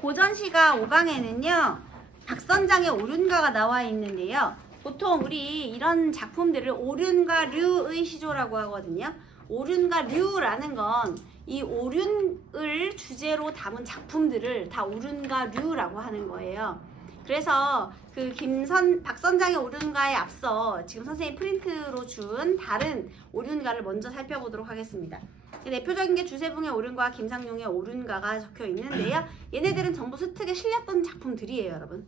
고전시가 5강에는요. 박선장의 오륜가가 나와 있는데요. 보통 우리 이런 작품들을 오륜과 류의 시조라고 하거든요. 오륜과 류라는 건 이 오륜을 주제로 담은 작품들을 다 오륜과 류라고 하는 거예요. 그래서 그 박선장의 오륜가에 앞서 지금 선생님 프린트로 준 다른 오륜가를 먼저 살펴보도록 하겠습니다. 대표적인 게 주세붕의 오륜가와 김상용의 오륜가가 적혀 있는데요. 얘네들은 전부 수특에 실렸던 작품들이에요, 여러분.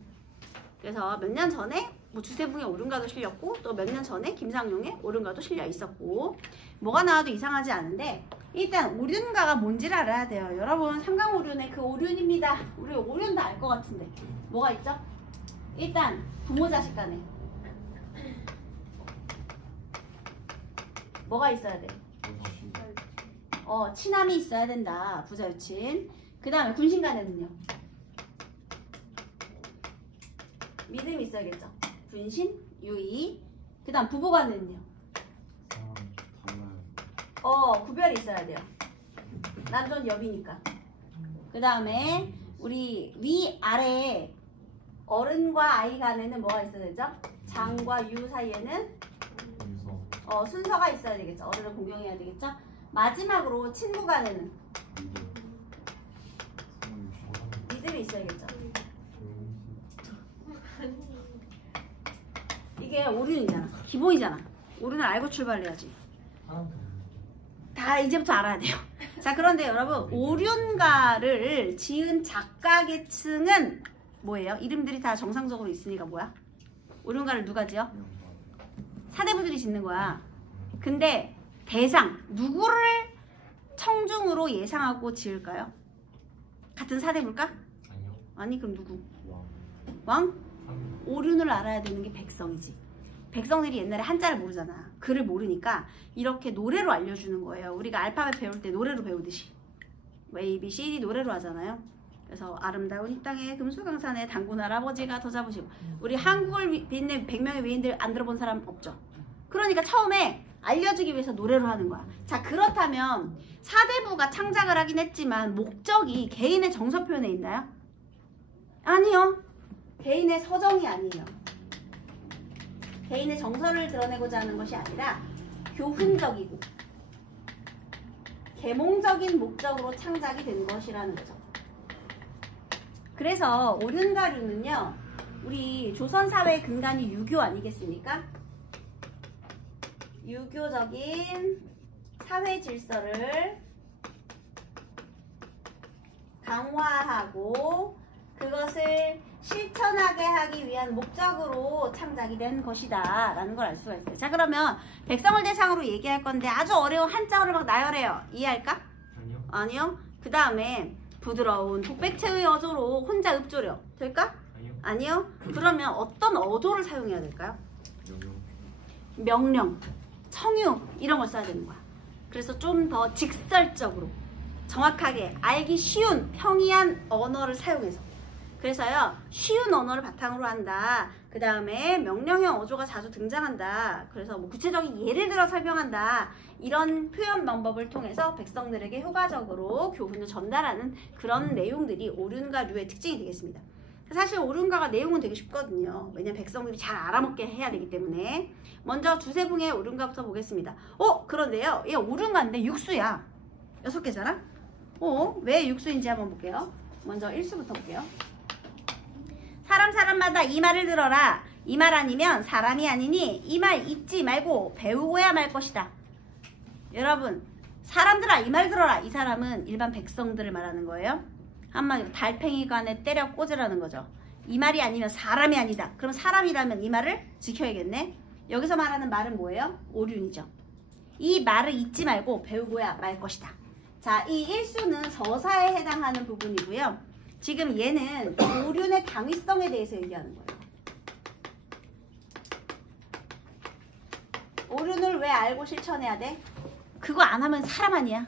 그래서 몇 년 전에 뭐 주세붕의 오륜가도 실렸고 또 몇 년 전에 김상용의 오륜가도 실려 있었고 뭐가 나와도 이상하지 않은데 일단 오륜가가 뭔지를 알아야 돼요. 여러분 삼강오륜의 그 오륜입니다. 우리 오륜 다 알 것 같은데 뭐가 있죠? 일단 부모 자식 간에 뭐가 있어야 돼? 친함이 있어야 된다. 부자 여친. 그 다음에 군신 간에는요? 믿음이 있어야겠죠. 군신, 유의. 그 다음 부부 간에는요? 구별이 있어야 돼요. 남존 여비니까. 그 다음에 우리 위, 아래 어른과 아이 간에는 뭐가 있어야 되죠? 장과 유 사이에는 순서가 있어야 되겠죠. 어른을 공경해야 되겠죠. 마지막으로 친구 간에는 믿음이 있어야겠죠. 이게 오륜이잖아. 기본이잖아. 오륜을 알고 출발해야지. 다 이제부터 알아야 돼요. 자, 그런데 여러분 오륜가를 지은 작가 계층은 뭐예요? 이름들이 다 정상적으로 있으니까 뭐야? 오륜가를 누가 지어? 사대부들이 짓는 거야. 근데 대상 누구를 청중으로 예상하고 지을까요? 같은 사대부일까? 아니요. 아니 그럼 누구? 왕? 오륜을 알아야 되는 게 백성이지. 백성들이 옛날에 한자를 모르잖아. 글을 모르니까 이렇게 노래로 알려주는 거예요. 우리가 알파벳 배울 때 노래로 배우듯이 A, B, C, D 노래로 하잖아요. 그래서 아름다운 이 땅에 금수강산에 단군 할아버지가 더 잡으시고 우리 한국을 빛낸 100명의 외인들 안 들어본 사람 없죠. 그러니까 처음에 알려주기 위해서 노래로 하는 거야. 자, 그렇다면 사대부가 창작을 하긴 했지만 목적이 개인의 정서 표현에 있나요? 아니요. 개인의 서정이 아니에요. 개인의 정서를 드러내고자 하는 것이 아니라 교훈적이고 계몽적인 목적으로 창작이 된 것이라는 거죠. 그래서 오륜가류는요. 우리 조선사회의 근간이 유교 아니겠습니까? 유교적인 사회 질서를 강화하고 그것을 실천하게 하기 위한 목적으로 창작이 된 것이다 라는 걸 알 수가 있어요. 자, 그러면 백성을 대상으로 얘기할 건데 아주 어려운 한자어를 막 나열해요. 이해할까? 아니요. 아니요. 그 다음에 부드러운 독백체의 어조로 혼자 읍조려 될까? 아니요. 아니요. 그러면 어떤 어조를 사용해야 될까요? 명령, 청유 이런 걸 써야 되는 거야. 그래서 좀 더 직설적으로 정확하게 알기 쉬운 평이한 언어를 사용해서 그래서요 쉬운 언어를 바탕으로 한다. 그 다음에 명령형 어조가 자주 등장한다. 그래서 뭐 구체적인 예를 들어 설명한다. 이런 표현 방법을 통해서 백성들에게 효과적으로 교훈을 전달하는 그런 내용들이 오륜과 류의 특징이 되겠습니다. 사실 오륜가가 내용은 되게 쉽거든요. 왜냐면 백성들이 잘 알아먹게 해야 되기 때문에. 먼저 주세붕의 오륜가부터 보겠습니다. 그런데요 얘 오륜가인데 육수야. 6개잖아. 왜 육수인지 한번 볼게요. 먼저 1수부터 볼게요. 사람마다 이 말을 들어라. 이 말 아니면 사람이 아니니 이 말 잊지 말고 배우고야 말 것이다. 여러분 사람들아 이 말 들어라. 이 사람은 일반 백성들을 말하는 거예요. 한마디로 달팽이관에 때려 꽂으라는 거죠. 이 말이 아니면 사람이 아니다. 그럼 사람이라면 이 말을 지켜야겠네. 여기서 말하는 말은 뭐예요? 오륜이죠. 이 말을 잊지 말고 배우고야 말 것이다. 자, 이 1수는 서사에 해당하는 부분이고요. 지금 얘는 오륜의 당위성에 대해서 얘기하는 거예요. 오륜을 왜 알고 실천해야 돼? 그거 안 하면 사람 아니야.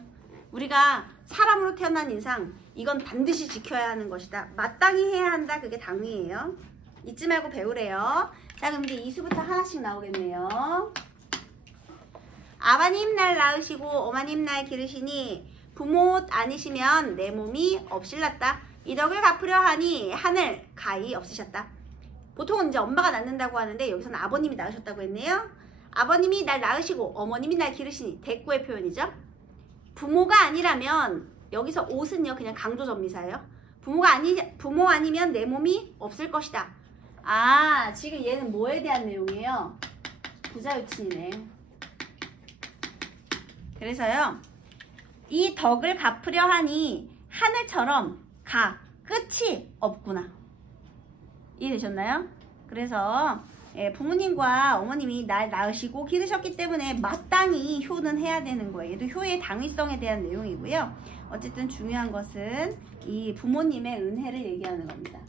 우리가 사람으로 태어난 이상 이건 반드시 지켜야 하는 것이다. 마땅히 해야 한다. 그게 당위예요. 잊지 말고 배우래요. 자, 그럼 이제 2수부터 하나씩 나오겠네요. 아버님 날 낳으시고 어머님 날 기르시니 부모 아니시면 내 몸이 없실랐다. 이 덕을 갚으려 하니 하늘 가히 없으셨다. 보통은 이제 엄마가 낳는다고 하는데 여기서는 아버님이 낳으셨다고 했네요. 아버님이 날 낳으시고 어머님이 날 기르시니 대꾸의 표현이죠. 부모가 아니라면 여기서 옷은요 그냥 강조전미사예요. 부모 아니면 내 몸이 없을 것이다. 아, 지금 얘는 뭐에 대한 내용이에요? 부자유친이네. 그래서요, 이 덕을 갚으려 하니 하늘처럼 끝이 없구나. 이해되셨나요? 그래서 부모님과 어머님이 날 낳으시고 기르셨기 때문에 마땅히 효는 해야 되는 거예요. 얘도 효의 당위성에 대한 내용이고요. 어쨌든 중요한 것은 이 부모님의 은혜를 얘기하는 겁니다.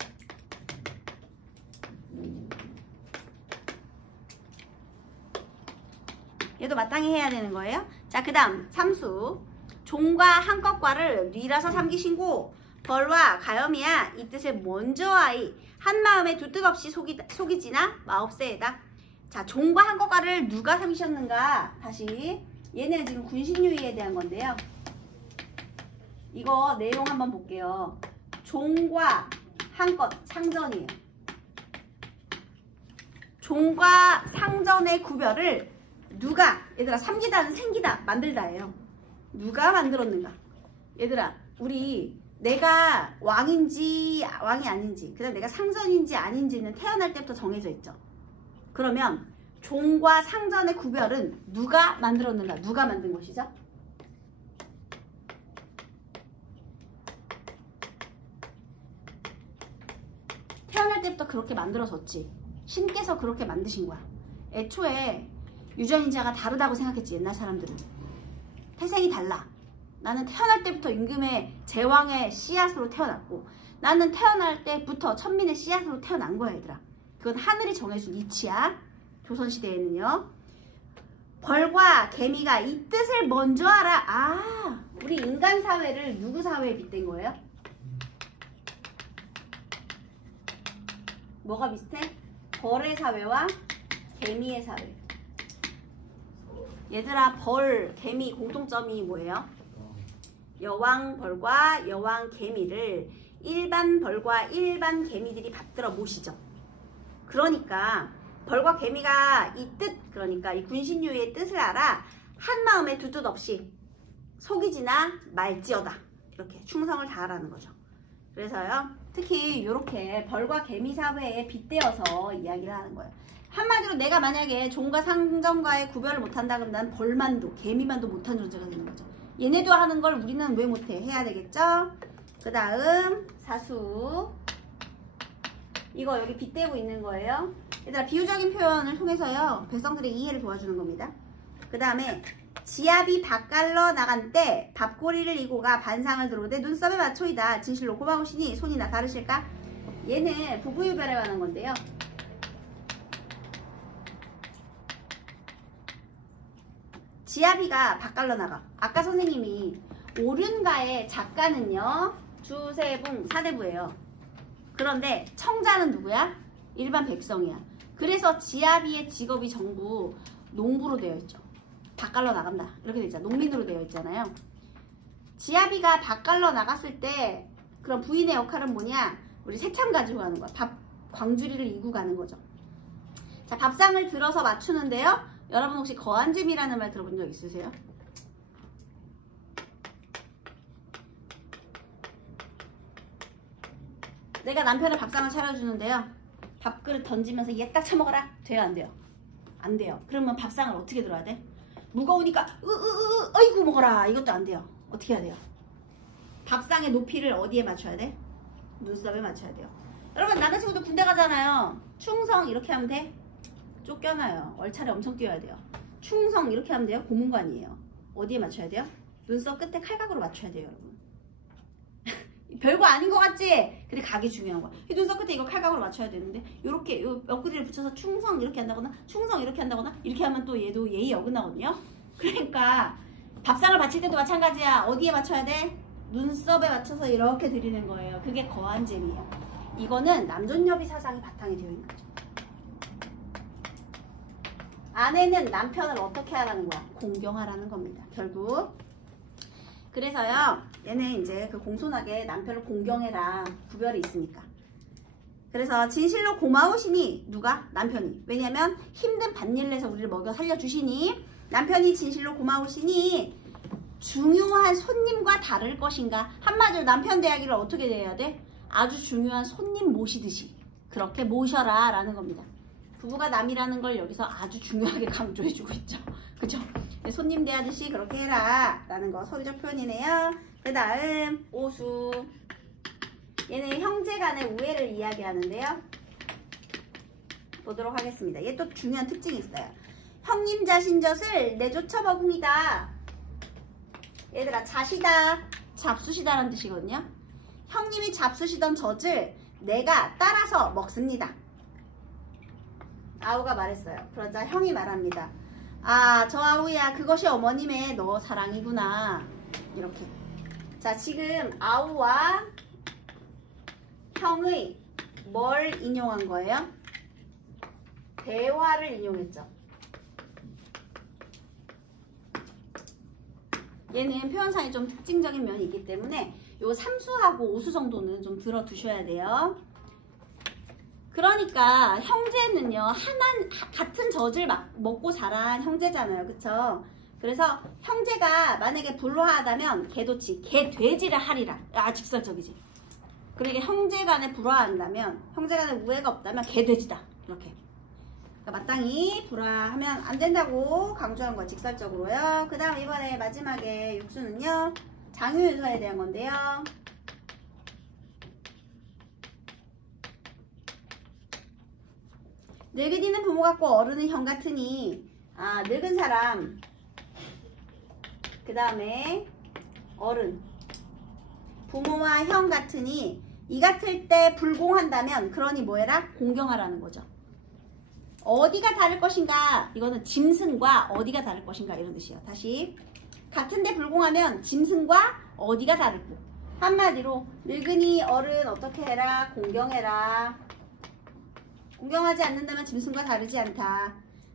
얘도 마땅히 해야 되는 거예요. 자, 그 다음 삼수. 종과 한껏과를 뉘라서 삼기신고 벌과 가염이야 이 뜻을 먼저 하이 한마음에 두 뜻 없이 속이지나 마옵세에다. 자, 종과 한껏과를 누가 삼기셨는가? 다시 얘는 지금 군신유의에 대한 건데요. 이거 내용 한번 볼게요. 종과 한껏 상전이에요. 종과 상전의 구별을 누가, 얘들아, 삼기다는 생기다, 만들다예요. 누가 만들었는가? 얘들아, 우리 내가 왕인지 왕이 아닌지, 그 다음 내가 상전인지 아닌지는 태어날 때부터 정해져 있죠. 그러면 종과 상전의 구별은 누가 만들었는가? 누가 만든 것이죠? 태어날 때부터 그렇게 만들어졌지. 신께서 그렇게 만드신 거야. 애초에 유전자가 다르다고 생각했지, 옛날 사람들은. 태생이 달라. 나는 태어날 때부터 임금의 제왕의 씨앗으로 태어났고, 나는 태어날 때부터 천민의 씨앗으로 태어난 거야, 얘들아. 그건 하늘이 정해준 이치야. 조선시대에는요. 벌과 개미가 이 뜻을 먼저 알아. 아, 우리 인간 사회를 누구 사회에 빗댄 거예요? 뭐가 비슷해? 벌의 사회와 개미의 사회. 얘들아, 벌, 개미 공통점이 뭐예요? 여왕 벌과 여왕 개미를 일반 벌과 일반 개미들이 받들어 모시죠. 그러니까 벌과 개미가 이 뜻, 그러니까 이 군신유의 뜻을 알아 한마음에 두 뜻 없이 속이지나 말지어다. 이렇게 충성을 다하라는 거죠. 그래서요, 특히 이렇게 벌과 개미 사회에 빗대어서 이야기를 하는 거예요. 한마디로 내가 만약에 종과 상전과의 구별을 못한다 그러면 난 벌만도 개미만도 못한 존재가 되는 거죠. 얘네도 하는 걸 우리는 왜 못해? 해야 되겠죠? 그 다음 사수. 이거 여기 빗대고 있는 거예요. 얘들아, 비유적인 표현을 통해서요 백성들의 이해를 도와주는 겁니다. 그 다음에 지압이 밭갈러 나간 때 밥꼬리를 이고가 반상을 들어오되 눈썹에 맞춰이다. 진실로 고마우시니 손이나 다르실까? 얘는 부부유별에 관한 건데요. 지아비가 밭갈러 나가. 아까 선생님이 오륜가의 작가는요 주세붕 사대부예요. 그런데 청자는 누구야? 일반 백성이야. 그래서 지아비의 직업이 전부 농부로 되어 있죠. 밭갈러 나간다 이렇게 되어 있잖아. 농민으로 되어 있잖아요. 지아비가 밭갈러 나갔을 때 그럼 부인의 역할은 뭐냐? 우리 새참 가지고 가는 거야. 밥 광주리를 이고 가는 거죠. 자, 밥상을 들어서 맞추는데요. 여러분 혹시 거한잼이라는 말 들어본 적 있으세요? 내가 남편의 밥상을 차려주는데요. 밥그릇 던지면서 얘 딱 처먹어라. 돼요, 안 돼요? 안 돼요. 그러면 밥상을 어떻게 들어야 돼? 무거우니까 어이구 먹어라. 이것도 안 돼요. 어떻게 해야 돼요? 밥상의 높이를 어디에 맞춰야 돼? 눈썹에 맞춰야 돼요. 여러분, 남자친구도 군대 가잖아요. 충성 이렇게 하면 돼? 쫓겨나요. 얼차례 엄청 뛰어야 돼요. 충성 이렇게 하면 돼요? 고문관이에요. 어디에 맞춰야 돼요? 눈썹 끝에 칼각으로 맞춰야 돼요, 여러분. 별거 아닌 것 같지? 근데 각이 중요한 거야. 이 눈썹 끝에 이거 칼각으로 맞춰야 되는데 이렇게 요 옆구리를 붙여서 충성 이렇게 한다거나 충성 이렇게 한다거나 이렇게 하면 또 얘도 예의 어긋나거든요. 그러니까 밥상을 바칠 때도 마찬가지야. 어디에 맞춰야 돼? 눈썹에 맞춰서 이렇게 드리는 거예요. 그게 거한잼이에요. 이거는 남존여비 사상이 바탕이 되어 있는 거죠. 아내는 남편을 어떻게 하라는 거야? 공경하라는 겁니다. 결국. 그래서요, 얘는 이제 그 공손하게 남편을 공경해라 구별이 있으니까. 그래서 진실로 고마우시니 누가? 남편이. 왜냐면 힘든 밭일을 해서 우리를 먹여 살려주시니 남편이 진실로 고마우시니 중요한 손님과 다를 것인가? 한마디로 남편 대하기를 어떻게 대해야 돼? 아주 중요한 손님 모시듯이 그렇게 모셔라 라는 겁니다. 부부가 남이라는 걸 여기서 아주 중요하게 강조해주고 있죠. 그죠? 손님 대하듯이 그렇게 해라 라는 거 서술적 표현이네요. 그 다음 오수. 얘는 형제간의 우애를 이야기하는데요. 보도록 하겠습니다. 얘 또 중요한 특징이 있어요. 형님 자신 젖을 내쫓아 먹음이다. 얘들아, 자시다, 잡수시다 라는 뜻이거든요. 형님이 잡수시던 젖을 내가 따라서 먹습니다. 아우가 말했어요. 그러자 형이 말합니다. 아, 저 아우야, 그것이 어머님의 너 사랑이구나. 이렇게. 자, 지금 아우와 형의 뭘 인용한 거예요? 대화를 인용했죠. 얘는 표현상에 좀 특징적인 면이 있기 때문에 요 삼수하고 오수 정도는 좀 들어두셔야 돼요. 그러니까 형제는요, 같은 젖을 먹고 자란 형제잖아요. 그쵸? 그래서 형제가 만약에 불화하다면 개도치, 개돼지를 하리라. 아, 직설적이지. 그러니까 형제간에 불화한다면, 형제간에 우애가 없다면 개돼지다. 이렇게. 그러니까 마땅히 불화하면 안 된다고 강조한 거 직설적으로요. 그 다음 이번에 마지막에 육수는요, 장유유서에 대한 건데요. 늙은이는 부모 같고 어른은 형 같으니, 아, 늙은 사람, 그 다음에 어른, 부모와 형 같으니 이 같을 때 불공한다면 그러니 뭐해라? 공경하라는 거죠. 어디가 다를 것인가? 이거는 짐승과 어디가 다를 것인가 이런 뜻이에요. 다시, 같은데 불공하면 짐승과 어디가 다르고, 한마디로 늙은이 어른 어떻게 해라? 공경해라. 공경하지 않는다면 짐승과 다르지 않다.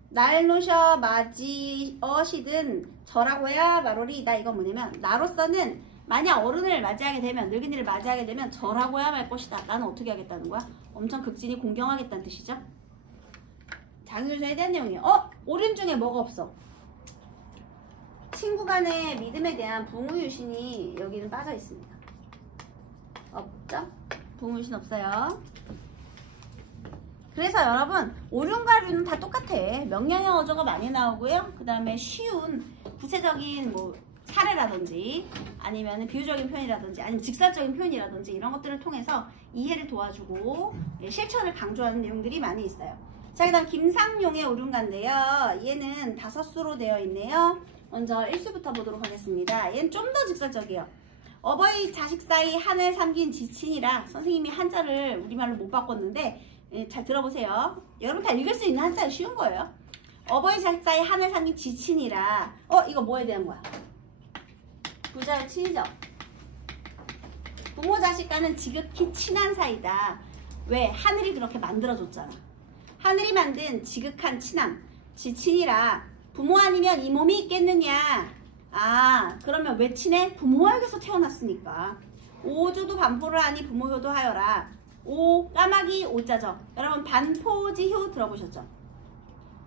날 노셔 맞이어시든 저라고야 말오리이다. 이건 뭐냐면, 나로서는 만약 어른을 맞이하게 되면, 늙은이를 맞이하게 되면 저라고야 말 것이다. 나는 어떻게 하겠다는 거야? 엄청 극진히 공경하겠다는 뜻이죠. 장유유서에 대한 내용이에요. 옳은 중에 뭐가 없어? 친구 간의 믿음에 대한 부모유신이 여기는 빠져 있습니다. 없죠? 부모유신 없어요. 그래서 여러분, 옳은과 류는 다 똑같아. 명령형 어조가 많이 나오고요. 그 다음에 쉬운 구체적인 뭐 사례라든지 아니면 비유적인 표현이라든지 아니면 직설적인 표현이라든지 이런 것들을 통해서 이해를 도와주고 실천을 강조하는 내용들이 많이 있어요. 자, 그 다음 김상용의 옳은가인데요. 얘는 5수로 되어 있네요. 먼저 1수부터 보도록 하겠습니다. 얘는 좀 더 직설적이에요. 어버이 자식 사이 한을 삼긴 지친이라. 선생님이 한자를 우리말로 못 바꿨는데 잘 들어보세요. 여러분 다 읽을 수 있는 한자는 쉬운 거예요. 어버이 자식 사이 한을 삼긴 지친이라. 이거 뭐에 대한 거야? 부자의 친이죠. 부모 자식 간은 지극히 친한 사이다. 왜? 하늘이 그렇게 만들어줬잖아. 하늘이 만든 지극한 친함, 지친이라. 부모 아니면 이 몸이 있겠느냐. 아, 그러면 왜 친해? 부모에게서 태어났으니까. 오조도 반포를 하니 부모 효도하여라. 오, 까마귀 오자죠. 여러분 반포지효 들어보셨죠?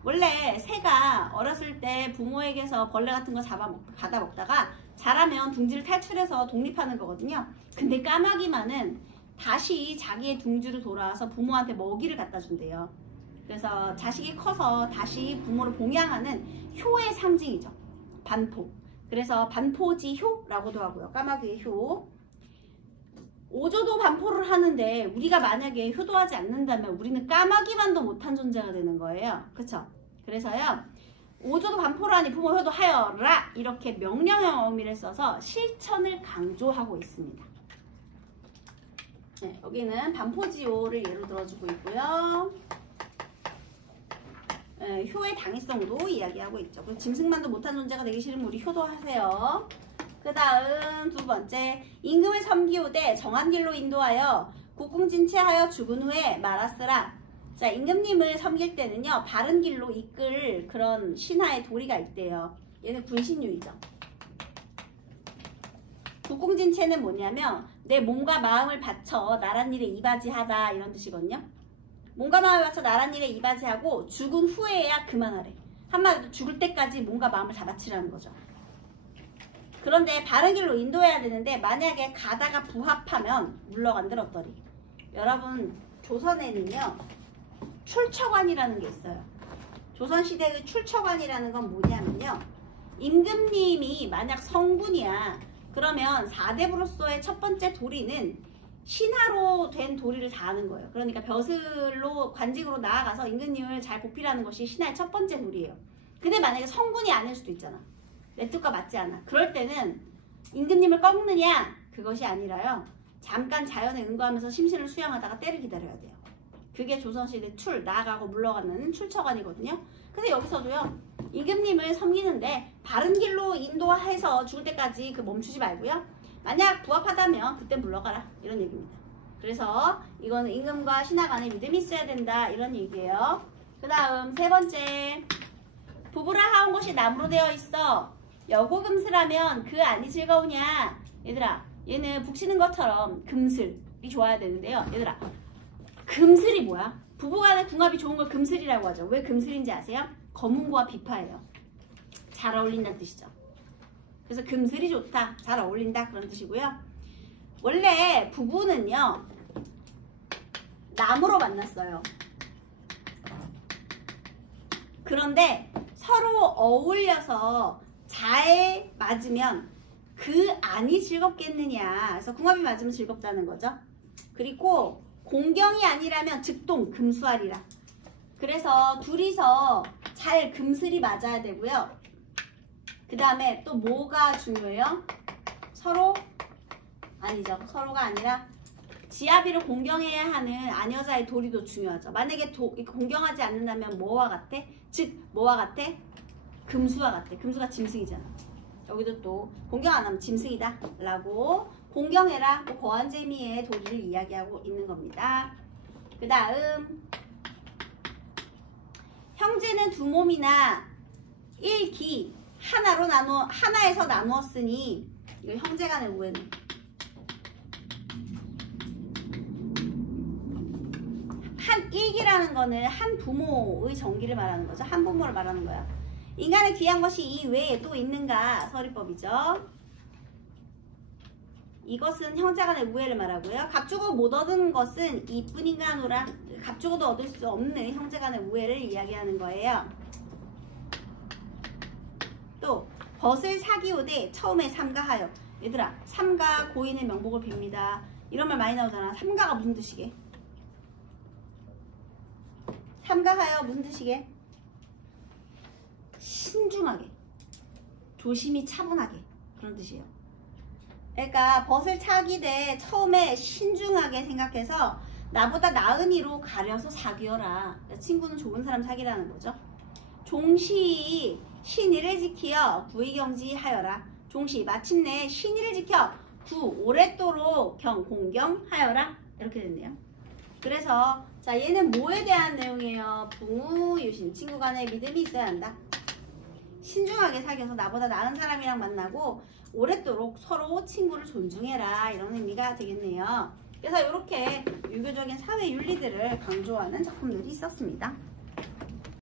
원래 새가 어렸을 때 부모에게서 벌레 같은 거 받아 먹다가 자라면 둥지를 탈출해서 독립하는 거거든요. 근데 까마귀만은 다시 자기의 둥지로 돌아와서 부모한테 먹이를 갖다 준대요. 그래서 자식이 커서 다시 부모를 봉양하는 효의 상징이죠. 반포. 그래서 반포지효라고도 하고요. 까마귀의 효. 오조도 반포를 하는데 우리가 만약에 효도하지 않는다면 우리는 까마귀만도 못한 존재가 되는 거예요. 그쵸? 그래서요, 오조도 반포를 하니 부모 효도하여라. 이렇게 명령형 어미를 써서 실천을 강조하고 있습니다. 네, 여기는 반포지효를 예로 들어주고 있고요. 효의 당위성도 이야기하고 있죠. 짐승만도 못한 존재가 되기 싫으면 우리 효도하세요. 그 다음 두 번째, 임금을 섬기오되 정한 길로 인도하여 국궁진체하여 죽은 후에 말았으라. 자, 임금님을 섬길 때는요, 바른 길로 이끌 그런 신하의 도리가 있대요. 얘는 군신유이죠. 국공진체는 뭐냐면 내 몸과 마음을 바쳐 나란 일에 이바지하다 이런 뜻이거든요. 몸과 마음을 바쳐 나란 일에 이바지하고 죽은 후에야 그만하래. 한마디로 죽을 때까지 몸과 마음을 다 바치라는 거죠. 그런데 바른 길로 인도해야 되는데 만약에 가다가 부합하면 물러간들었더리. 여러분 조선에는요 출처관이라는 게 있어요. 조선시대의 출처관이라는 건 뭐냐면요, 임금님이 만약 성군이야 그러면 사대부로서의 첫 번째 도리는 신하로 된 도리를 다하는 거예요. 그러니까 벼슬로 관직으로 나아가서 임금님을 잘 보필하는 것이 신하의 첫 번째 도리예요. 근데 만약에 성군이 아닐 수도 있잖아. 내 뜻과 맞지 않아. 그럴 때는 임금님을 꺾느냐 그것이 아니라요, 잠깐 자연에 응거하면서 심신을 수양하다가 때를 기다려야 돼요. 그게 조선시대 나아가고 물러가는 출처관이거든요. 근데 여기서도요, 임금님을 섬기는데 바른 길로 인도해서 죽을 때까지 멈추지 말고요, 만약 부합하다면 그때 물러가라 이런 얘기입니다. 그래서 이거는 임금과 신하 간에 믿음이 있어야 된다 이런 얘기예요. 그 다음 세 번째, 부부라 하온 것이 나무로 되어 있어 여고금슬하면 그 안이 즐거우냐. 얘들아, 얘는 북치는 것처럼 금슬이 좋아야 되는데요. 얘들아, 금슬이 뭐야? 부부간의 궁합이 좋은 걸 금슬이라고 하죠. 왜 금슬인지 아세요? 검은고와 비파예요. 잘 어울린다는 뜻이죠. 그래서 금슬이 좋다, 잘 어울린다 그런 뜻이고요. 원래 부부는요 나무로 만났어요. 그런데 서로 어울려서 잘 맞으면 그 안이 즐겁겠느냐. 그래서 궁합이 맞으면 즐겁다는 거죠. 그리고 공경이 아니라면 즉동 금수하리라. 그래서 둘이서 잘 금슬이 맞아야 되고요. 그 다음에 또 뭐가 중요해요? 서로 아니죠. 서로가 아니라 지아비를 공경해야 하는 아녀자의 도리도 중요하죠. 만약에 공경하지 않는다면 뭐와 같아? 즉 뭐와 같아? 금수와 같아. 금수가 짐승이잖아. 여기도 또 공경 안 하면 짐승이다 라고 공경해라, 뭐 거한재미의 도리를 이야기하고 있는 겁니다. 그 다음 형제는 두 몸이나 일기 하나에서 나누었으니, 이거 형제간의 우애는 한 일기라는 거는 한 부모의 정기를 말하는 거죠. 한 부모를 말하는 거야. 인간의 귀한 것이 이 외에 또 있는가 서리법이죠. 이것은 형제간의 우애를 말하고요. 값주고 못 얻은 것은 이뿐인가 하노라. 값주고도 얻을 수 없는 형제간의 우애를 이야기하는 거예요. 또 벗을 사기오되 처음에 삼가하여. 얘들아, 삼가 고인의 명복을 빕니다. 이런 말 많이 나오잖아. 삼가가 무슨 뜻이게? 삼가하여 무슨 뜻이게? 신중하게, 조심히 차분하게 그런 뜻이에요. 그러니까 벗을 차기되 처음에 신중하게 생각해서 나보다 나은 이로 가려서 사귀어라. 친구는 좋은 사람 사귀라는 거죠. 종시 신의를 지키어 구의경지하여라. 종시 마침내 신의를 지켜 오랫도록 공경하여라. 이렇게 됐네요. 그래서 자, 얘는 뭐에 대한 내용이에요? 붕우유신, 친구 간에 믿음이 있어야 한다. 신중하게 사귀어서 나보다 나은 사람이랑 만나고 오랫도록 서로 친구를 존중해라 이런 의미가 되겠네요. 그래서 이렇게 유교적인 사회 윤리들을 강조하는 작품들이 있었습니다.